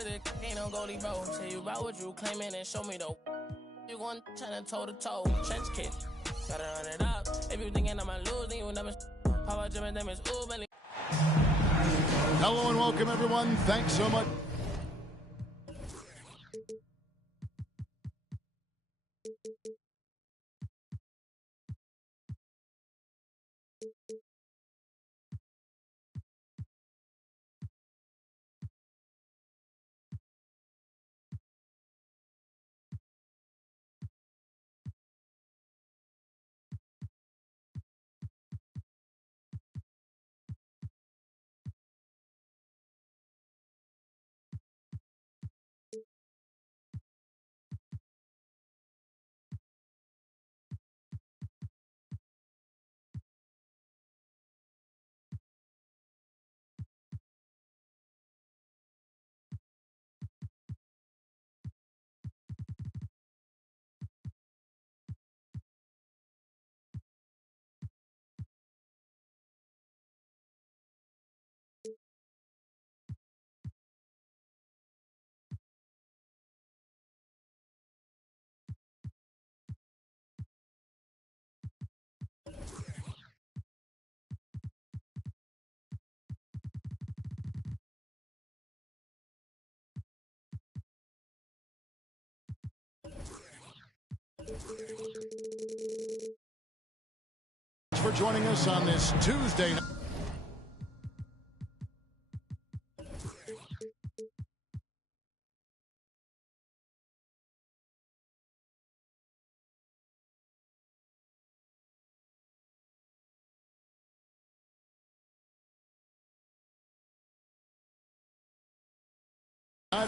with it, ain't no goalie, bro. Tell you about what you claiming and show me though. You going trying to toe to toe, trench kid. Gotta run it up. If you thinking I'ma lose, then you never. Power gym and them is Uber. Hello and welcome, everyone. Thanks so much. Thanks for joining us on this Tuesday night.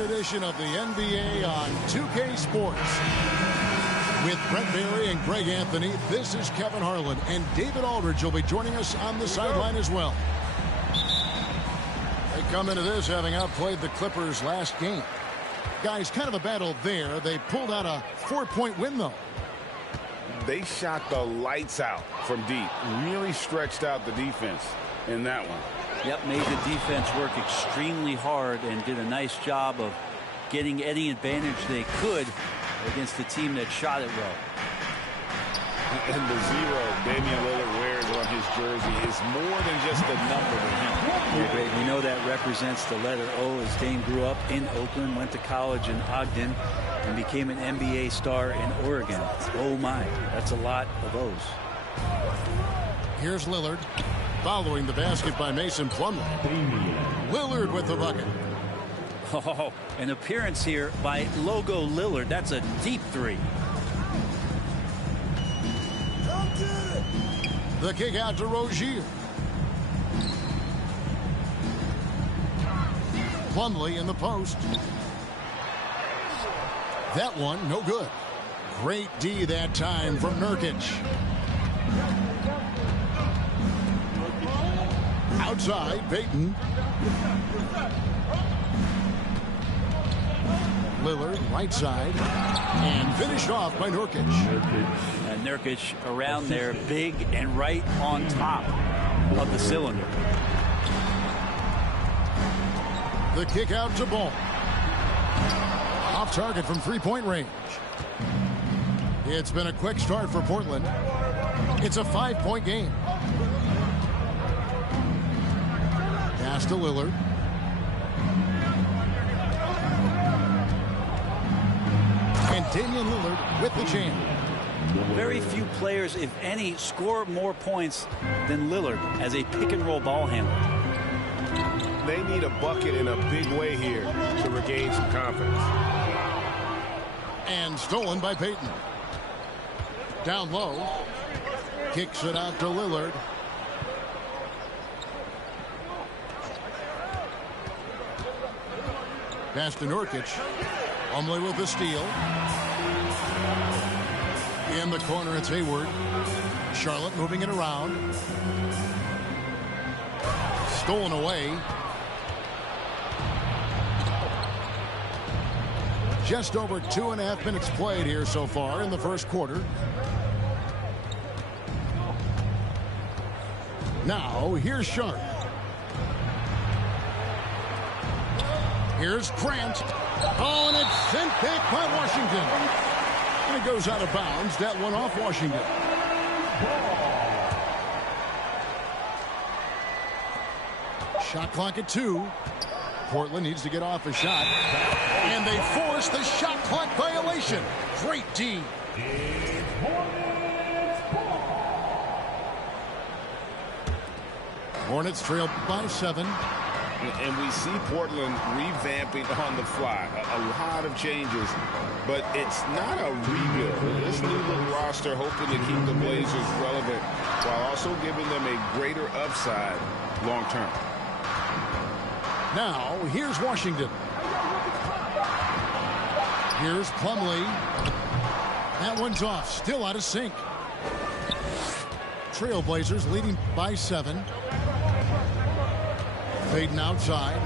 Edition of the NBA on 2K Sports. With Brent Barry and Greg Anthony, this is Kevin Harlan, and David Aldridge will be joining us on the sideline as well. They come into this having outplayed the Clippers last game. Guys, kind of a battle there. They pulled out a 4-point win, though. They shot the lights out from deep. Really stretched out the defense in that one. Yep, made the defense work extremely hard and did a nice job of getting any advantage they could against the team that shot it well. And the zero Damian Lillard wears on his jersey is more than just a number to him. Yeah, Greg, we know that represents the letter O, as Dame grew up in Oakland, went to college in Ogden, and became an NBA star in Oregon. Oh my, that's a lot of O's. Here's Lillard, following the basket by Mason Plumlee. Lillard with the bucket. Oh, an appearance here by Logo Lillard. That's a deep three. The kick out to Rozier. Plumlee in the post. That one, no good. Great D that time from Nurkic. Outside, Payton. Lillard, right side, and finished off by Nurkic. Nurkic around there, big and right on top of the cylinder. The kick out to Ball. Off target from three-point range. It's been a quick start for Portland. It's a 5-point game. Pass to Lillard. And Damian Lillard with the jam. Very few players, if any, score more points than Lillard as a pick-and-roll ball handler. They need a bucket in a big way here to regain some confidence. And stolen by Payton. Down low. Kicks it out to Lillard. Pass to Nurkic. Plumlee with the steal. In the corner, it's Hayward. Charlotte moving it around. Stolen away. Just over 2.5 minutes played here so far in the first quarter. Now, here's Sharp. Here's Grant. Oh, and it's sent back by Washington. And it goes out of bounds. That one off Washington. Shot clock at 2. Portland needs to get off a shot. And they force the shot clock violation. Great D. Hornets trail by 7. And we see Portland revamping on the fly. A lot of changes, but it's not a rebuild. This new look roster hoping to keep the Blazers relevant while also giving them a greater upside long term. Now, here's Washington. Here's Plumlee. That one's off. Still out of sync. Trailblazers leading by 7. Fading outside.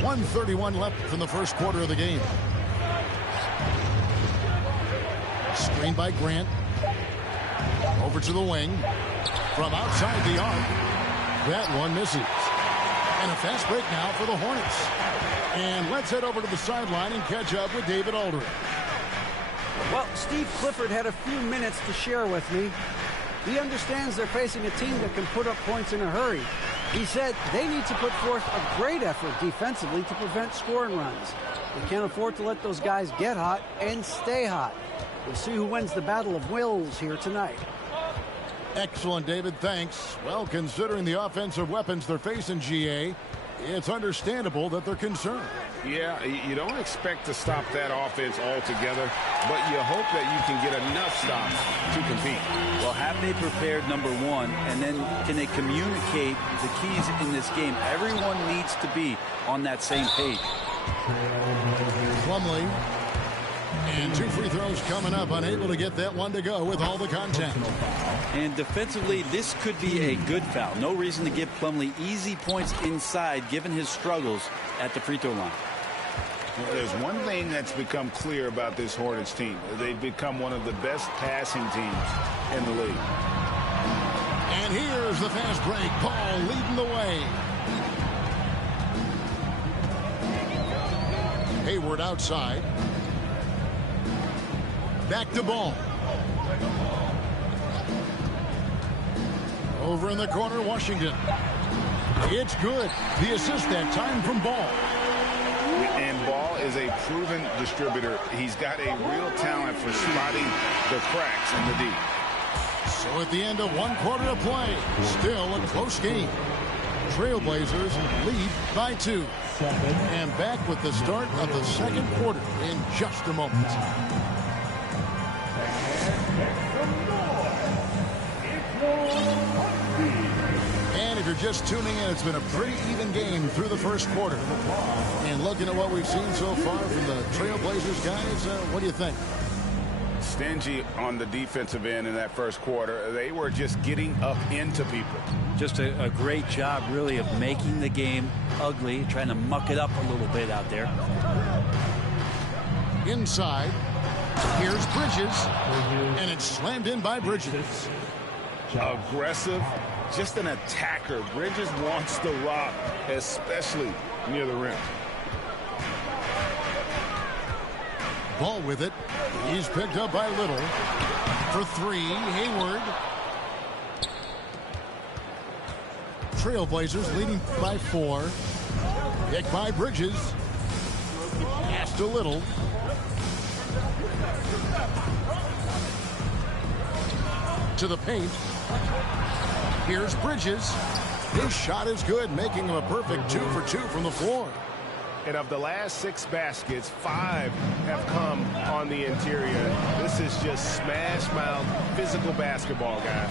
.131 left in the first quarter of the game. Screen by Grant. Over to the wing. From outside the arc. That one misses. And a fast break now for the Hornets. And let's head over to the sideline and catch up with David Aldridge. Well, Steve Clifford had a few minutes to share with me. He understands they're facing a team that can put up points in a hurry. He said they need to put forth a great effort defensively to prevent scoring runs. They can't afford to let those guys get hot and stay hot. We'll see who wins the battle of wills here tonight. Excellent, David. Thanks. Well, considering the offensive weapons they're facing, GA, it's understandable that they're concerned. Yeah, you don't expect to stop that offense altogether, but you hope that you can get enough stops to compete. Well, have they prepared number one, and then can they communicate the keys in this game? Everyone needs to be on that same page. Plumlee. And 2 free throws coming up, unable to get that one to go with all the contact. And defensively, this could be a good foul. No reason to give Plumlee easy points inside, given his struggles at the free throw line. Well, there's one thing that's become clear about this Hornets team. They've become one of the best passing teams in the league. And here's the fast break. Paul leading the way. Hayward outside. Back to Ball. Over in the corner, Washington. It's good. The assist that time from Ball. And Ball is a proven distributor. He's got a real talent for spotting the cracks in the D. So at the end of 1 quarter of play, still a close game. Trailblazers lead by 2. And back with the start of the second quarter in just a moment. And if you're just tuning in, it's been a pretty even game through the first quarter. And looking at what we've seen so far from the Trailblazers guys, what do you think? Stingy on the defensive end in that first quarter. They were just getting up into people. Just a great job, really, of making the game ugly, trying to muck it up a little bit out there. Inside, here's Bridges, and it's slammed in by Bridges. Aggressive, just an attacker. Bridges wants the rock, especially near the rim. Ball with it. He's picked up by Little. For 3, Hayward. Trailblazers leading by 4. Picked by Bridges. Pass to Little. To the paint. Here's Bridges. His shot is good, making him a perfect 2 for 2 from the floor. And of the last 6 baskets, 5 have come on the interior. This is just smash mouth physical basketball, guys.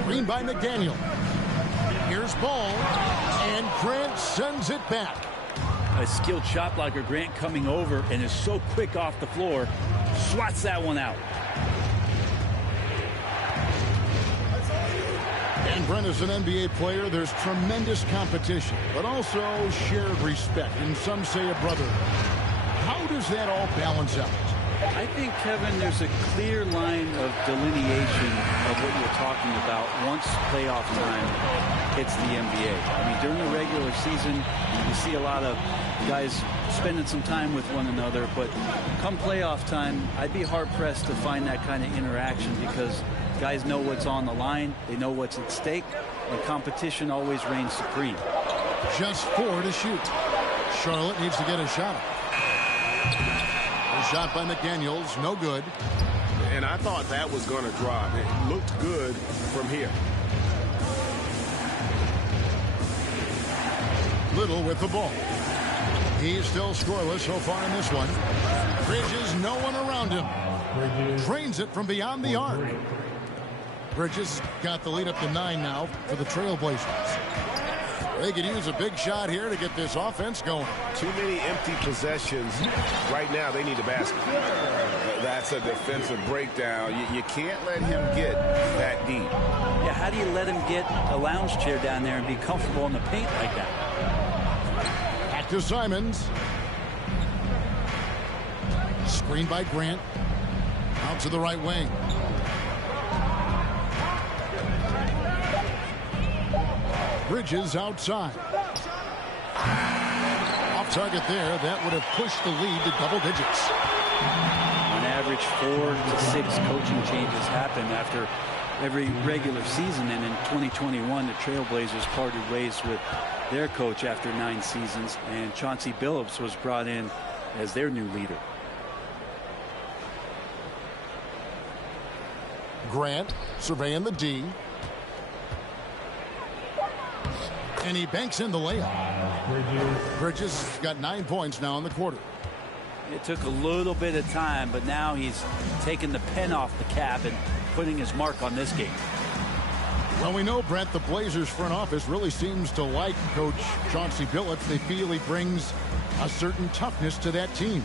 Screen by McDaniel. Here's Ball, and Grant sends it back. A skilled shot blocker, Grant, coming over and is so quick off the floor, swats that one out. And Brent, as an NBA player, there's tremendous competition, but also shared respect, and some say a brotherhood. How does that all balance out? I think, Kevin, there's a clear line of delineation of what you're talking about once playoff time hits the NBA. I mean, during the regular season, you see a lot of guys spending some time with one another, but come playoff time, I'd be hard-pressed to find that kind of interaction because guys know what's on the line, they know what's at stake, and competition always reigns supreme. Just 4 to shoot. Charlotte needs to get a shot. A shot by McDaniels, no good. And I thought that was going to drop. It looked good from here. Little with the ball. He's still scoreless so far in this one. Bridges, no one around him. Drains it from beyond the arc. Bridges got the lead up to 9 now for the Trailblazers. They could use a big shot here to get this offense going. Too many empty possessions. Right now, they need a basket. That's a defensive breakdown. You can't let him get that deep. Yeah, how do you let him get a lounge chair down there and be comfortable in the paint like that? Back to Simons. Screened by Grant. Out to the right wing. Bridges outside. Off target there. That would have pushed the lead to double digits. On average, 4 to 6 coaching changes happen after every regular season. And in 2021, the Trailblazers parted ways with their coach after 9 seasons. And Chauncey Billups was brought in as their new leader. Grant surveying the D. And he banks in the layup. Bridges got 9 points now in the quarter. It took a little bit of time, but now he's taking the pen off the cap and putting his mark on this game. Well, we know, Brent, the Blazers front office really seems to like Coach Chauncey Billups. They feel he brings a certain toughness to that team.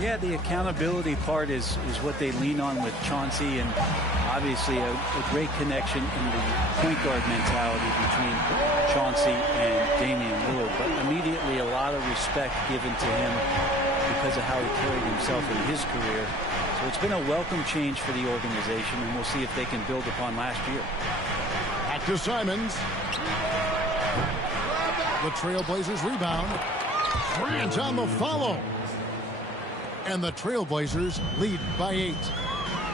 Yeah, the accountability part is what they lean on with Chauncey, and obviously a great connection in the point guard mentality between Chauncey and Damian Lillard. But immediately a lot of respect given to him because of how he carried himself in his career. So it's been a welcome change for the organization, and we'll see if they can build upon last year. Back to Simons. The Trailblazers rebound. Grant on the follow. And the Trailblazers lead by 8.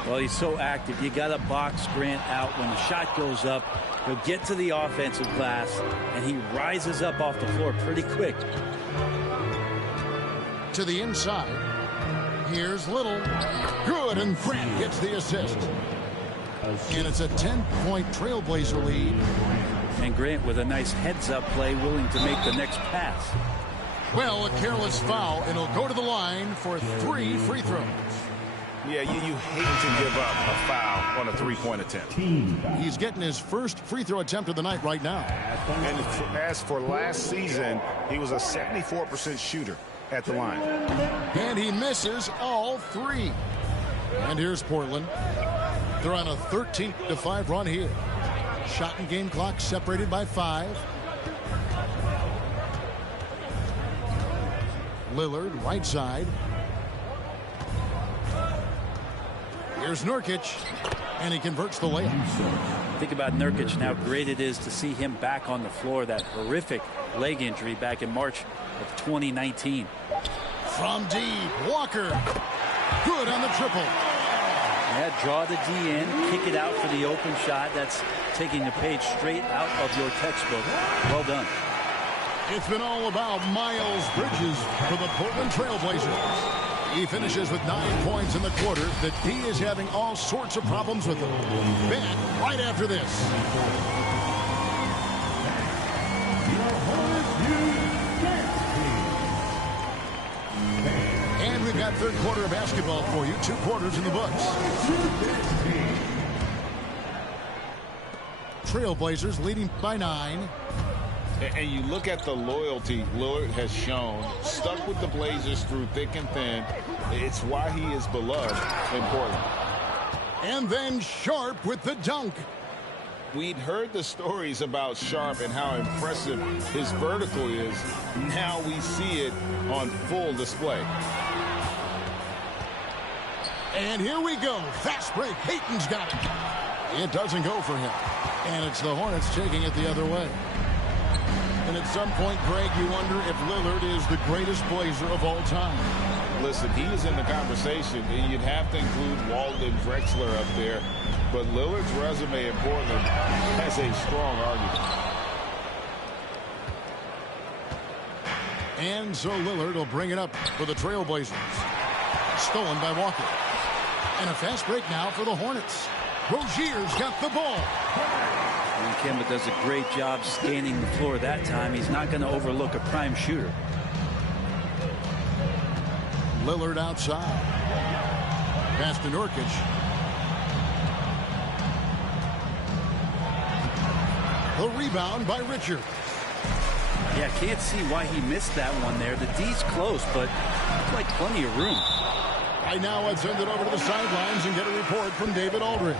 Well, he's so active. You got to box Grant out. When the shot goes up, he'll get to the offensive glass, and he rises up off the floor pretty quick. To the inside. Here's Little. Good, and Grant gets the assist. And it's a 10-point Trailblazer lead. And Grant with a nice heads-up play, willing to make the next pass. Well, a careless foul, and he'll go to the line for 3 free throws. Yeah, you hate to give up a foul on a three-point attempt. He's getting his first free throw attempt of the night right now. And as for last season, he was a 74% shooter at the line. And he misses all 3. And here's Portland. They're on a 13-5 run here. Shot and game clock separated by 5. Lillard, right side. Here's Nurkic, and he converts the layup. Think about Nurkic and how great it is to see him back on the floor. That horrific leg injury back in March of 2019. From deep, Walker. Good on the triple. Yeah, draw the D in, kick it out for the open shot. That's taking the page straight out of your textbook. Well done. It's been all about Miles Bridges for the Portland Trailblazers. He finishes with 9 points in the quarter. The D is having all sorts of problems with him. Back right after this. And we've got third quarter of basketball for you. 2 quarters in the books. Trailblazers leading by 9. And you look at the loyalty Lillard has shown, stuck with the Blazers through thick and thin. It's why he is beloved in Portland. And then Sharp with the dunk. We'd heard the stories about Sharp and how impressive his vertical is. Now we see it on full display. And here we go. Fast break. Payton's got it. It doesn't go for him. And it's the Hornets taking it the other way. And at some point, Greg, you wonder if Lillard is the greatest Blazer of all time. Listen, he is in the conversation. You'd have to include Walden Drexler up there. But Lillard's resume in Portland has a strong argument. And so Lillard will bring it up for the Trailblazers. Stolen by Walker. And a fast break now for the Hornets. Rozier's got the ball. And Kemba does a great job scanning the floor that time. He's not going to overlook a prime shooter. Lillard outside. Pass to Nurkic. The rebound by Richards. Yeah, can't see why he missed that one there. The D's close, but looks like plenty of room. Right now, let's send it over to the sidelines and get a report from David Aldridge.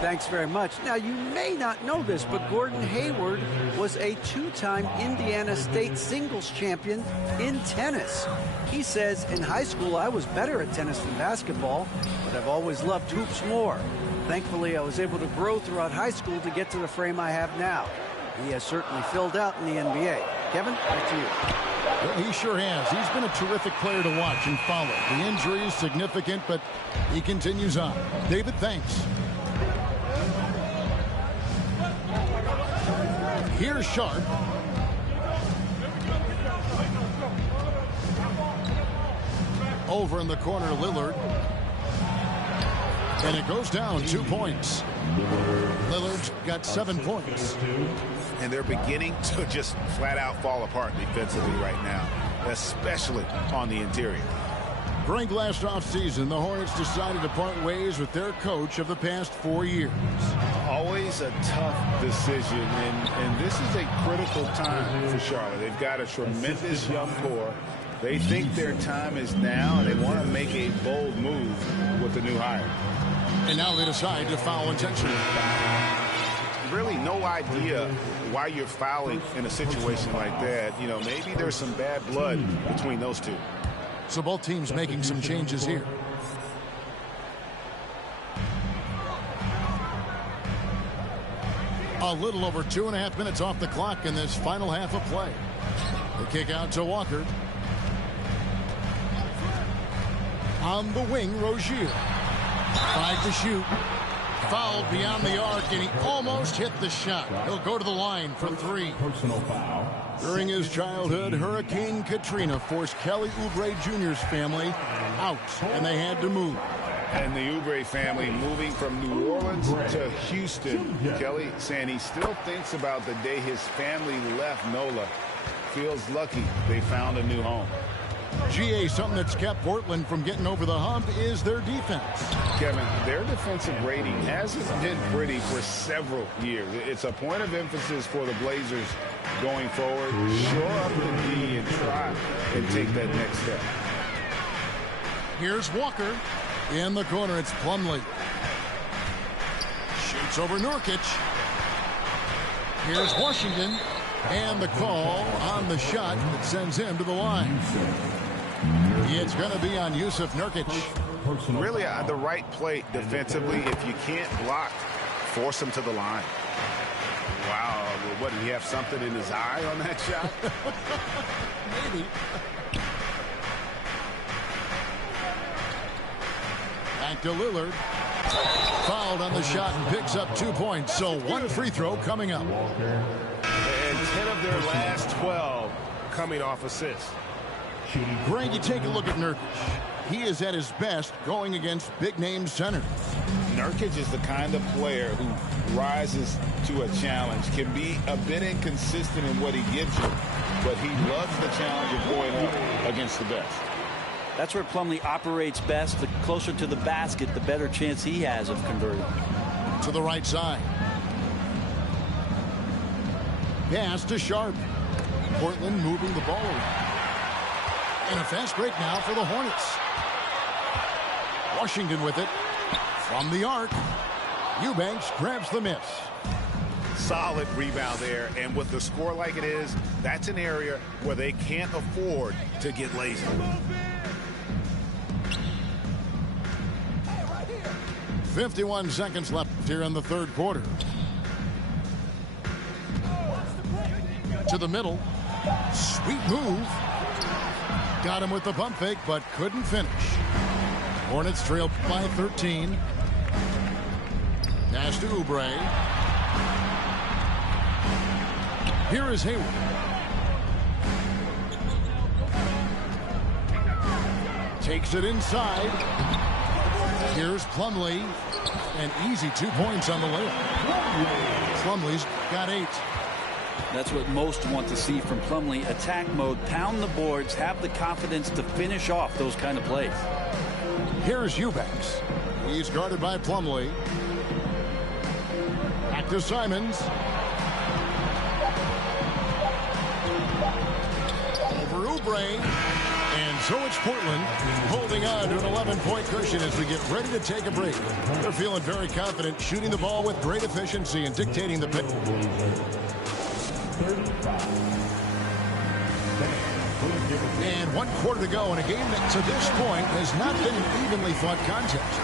Thanks very much. Now, you may not know this, but Gordon Hayward was a two-time Indiana State singles champion in tennis. He says, in high school, I was better at tennis than basketball, but I've always loved hoops more. Thankfully, I was able to grow throughout high school to get to the frame I have now. He has certainly filled out in the NBA. Kevin, back to you. Well, he sure has. He's been a terrific player to watch and follow. The injury is significant, but he continues on. David, thanks. Here's Sharp. Over in the corner, Lillard. And it goes down 2 points. Lillard's got 7 points. And they're beginning to just flat out fall apart defensively right now, especially on the interior. Greg, last offseason, the Hornets decided to part ways with their coach of the past 4 years. Always a tough decision, and this is a critical time for Charlotte. They've got a tremendous young core. They think their time is now, and they want to make a bold move with the new hire. And now they decide to foul intentionally. Really no idea why you're fouling in a situation like that. You know, maybe there's some bad blood between those two. So both teams making some changes here. A little over 2.5 minutes off the clock in this final half of play. The kick out to Walker. On the wing, Rozier. 5 to shoot. Fouled beyond the arc, and he almost hit the shot. He'll go to the line for 3. Personal foul. During his childhood, Hurricane Katrina forced Kelly Oubre Jr.'s family out, and they had to move. And the Oubre family moving from New Orleans to Houston. Kelly saying he still thinks about the day his family left NOLA. Feels lucky they found a new home. GA, something that's kept Portland from getting over the hump is their defense. Kevin, their defensive rating hasn't been pretty for several years. It's a point of emphasis for the Blazers going forward. Shore up the D and try and take that next step. Here's Walker. In the corner, it's Plumlee. Shoots over Nurkic. Here's Washington. And the call on the shot that sends him to the line. It's going to be on Yusuf Nurkic. Really the right play defensively. If you can't block, force him to the line. Wow, what, did he have something in his eye on that shot? Maybe. Back to Lillard. Fouled on the shot and picks up 2 points. So 1 free throw coming up. And 10 of their last 12 coming off assists. Greg, you take a look at Nurkic. He is at his best going against big-name centers. Nurkic is the kind of player who rises to a challenge, can be a bit inconsistent in what he gives you, but he loves the challenge of going up against the best. That's where Plumlee operates best. The closer to the basket, the better chance he has of converting. To the right side. Pass to Sharp. Portland moving the ball around. And a fast break now for the Hornets. Washington with it. From the arc. Eubanks grabs the miss. Solid rebound there, and with the score like it is, that's an area where they can't afford to get lazy. 51 seconds left here in the third quarter. To the middle. Sweet move. Got him with the pump fake, but couldn't finish. Hornets trail by 13. Pass to Oubre. Here is Hayward. Takes it inside. Here's Plumlee. And easy 2 points on the layup. Plumlee's got 8. That's what most want to see from Plumlee. Attack mode, pound the boards, have the confidence to finish off those kind of plays. Here's Eubanks. He's guarded by Plumlee. Back to Simons. Over Oubre. And so it's Portland holding on to an 11-point cushion as we get ready to take a break. They're feeling very confident, shooting the ball with great efficiency and dictating the pace. And 1 quarter to go in a game that to this point has not been an evenly fought contest.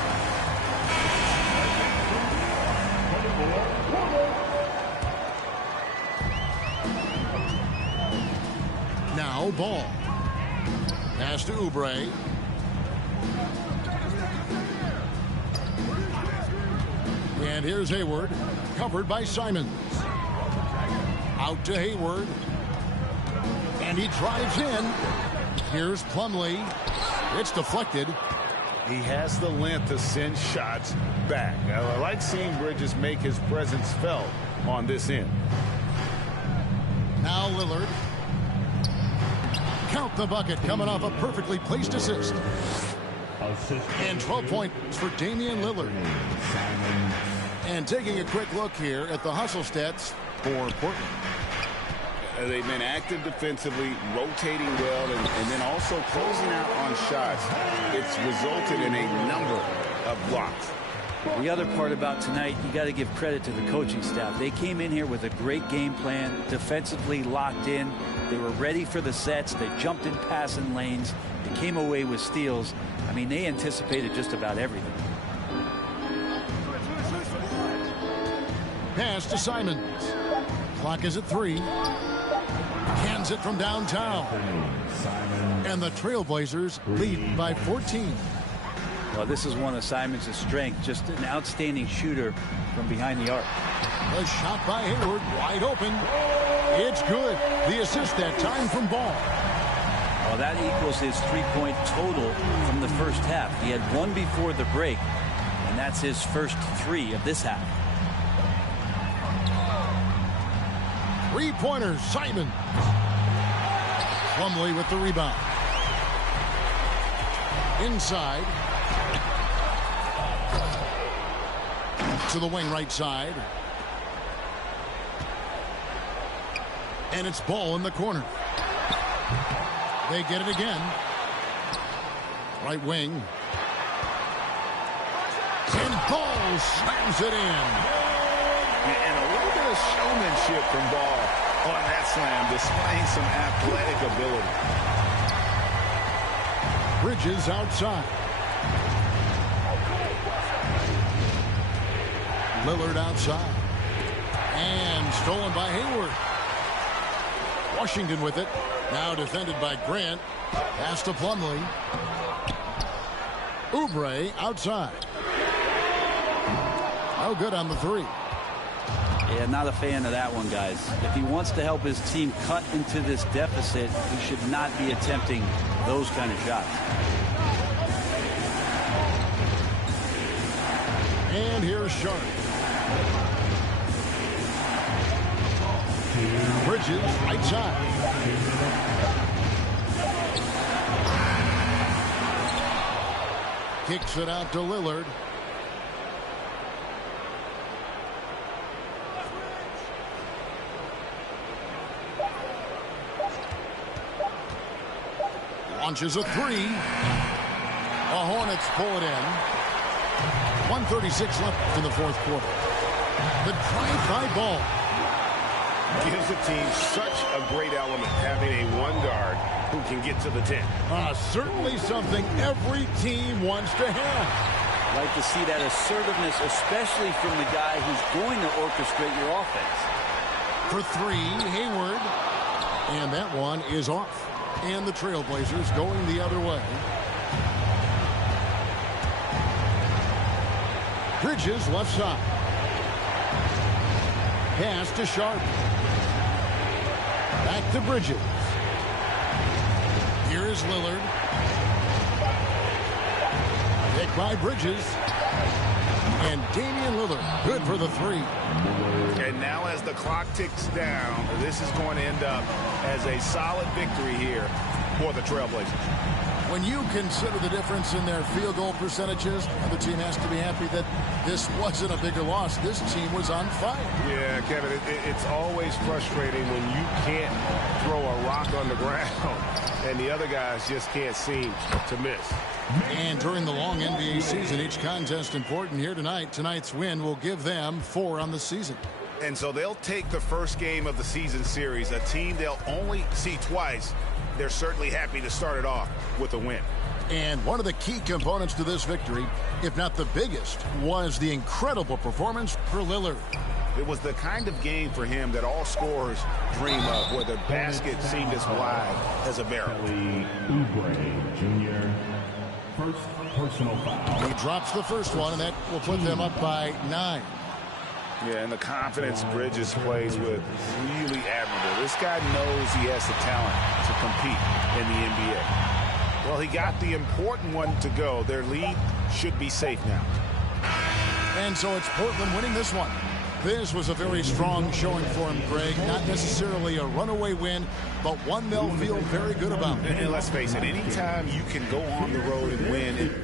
Now Ball. Pass to Oubre. And here's Hayward, covered by Simons. Out to Hayward. And he drives in. Here's Plumlee. It's deflected. He has the length to send shots back. I like seeing Bridges make his presence felt on this end. Now Lillard. Count the bucket coming off a perfectly placed assist. And 12 points for Damian Lillard. And taking a quick look here at the hustle stats for Portland. They've been active defensively, rotating well, and then also closing out on shots. It's resulted in a number of blocks. The other part about tonight, you got to give credit to the coaching staff. They came in here with a great game plan, defensively locked in. They were ready for the sets. They jumped in passing lanes. They came away with steals. I mean, they anticipated just about everything. Pass to Simons. Clock is at 3. Hands it from downtown. And the Trailblazers lead by 14. Well, this is one of Simons' strengths, just an outstanding shooter from behind the arc. A shot by Hayward, wide open. It's good. The assist that time from Ball. Well, that equals his 3-point total from the first half. He had 1 before the break, and that's his first 3 of this half. 3-pointers, Simons. Plumlee with the rebound. Inside. To the wing right side. And it's Ball in the corner. They get it again. Right wing. And Ball slams it in. And a little bit of showmanship from Ball on that slam, displaying some athletic ability. Bridges outside. Lillard outside. And stolen by Hayward. Washington with it. Now defended by Grant. Pass to Plumlee. Oubre outside. No good on the 3. Yeah, not a fan of that one, guys. If he wants to help his team cut into this deficit, he should not be attempting those kind of shots. And here's Sharp. Bridges right side. Kicks it out to Lillard. Launches a 3. The Hornets pull it in. 1:36 left in the fourth quarter. The drive-by Ball. Gives the team such a great element having a one guard who can get to the 10. Certainly something every team wants to have. Like to see that assertiveness, especially from the guy who's going to orchestrate your offense. For three, Hayward. And that one is off. And the Trailblazers going the other way. Bridges left side. Pass to Sharp. Back to Bridges. Here is Lillard. Picked by Bridges. And Damian Lillard, good for the three. And now as the clock ticks down, this is going to end up as a solid victory here for the Trailblazers. When you consider the difference in their field goal percentages, the team has to be happy that this wasn't a bigger loss. This team was on fire. Yeah, Kevin, it's always frustrating when you can't throw a rock on the ground and the other guys just can't seem to miss. And during the long NBA season, each contest important here tonight. Tonight's win will give them 4 on the season. And so they'll take the first game of the season series, a team they'll only see twice. They're certainly happy to start it off with a win. And one of the key components to this victory, if not the biggest, was the incredible performance for Lillard. It was the kind of game for him that all scorers dream of, where the basket seemed as wide as a barrel. Jr. First personal foul. He drops the first one, and that will put them up by 9. Yeah, and the confidence Bridges plays with, really admirable. This guy knows he has the talent to compete in the NBA. Well, he got the important one to go. Their lead should be safe now. And so it's Portland winning this one. This was a very strong showing for him, Greg. Not necessarily a runaway win, but one they'll feel very good about. And let's face it, anytime you can go on the road and win,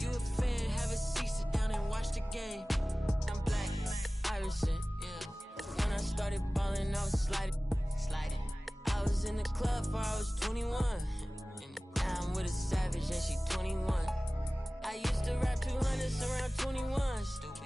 You a fan, have a seat, sit down and watch the game. I'm black, Irishman, yeah. When I started balling, I was sliding. I was in the club before I was 21. And now I'm with a savage and she 21. I used to rap 200s around 21. Stupid.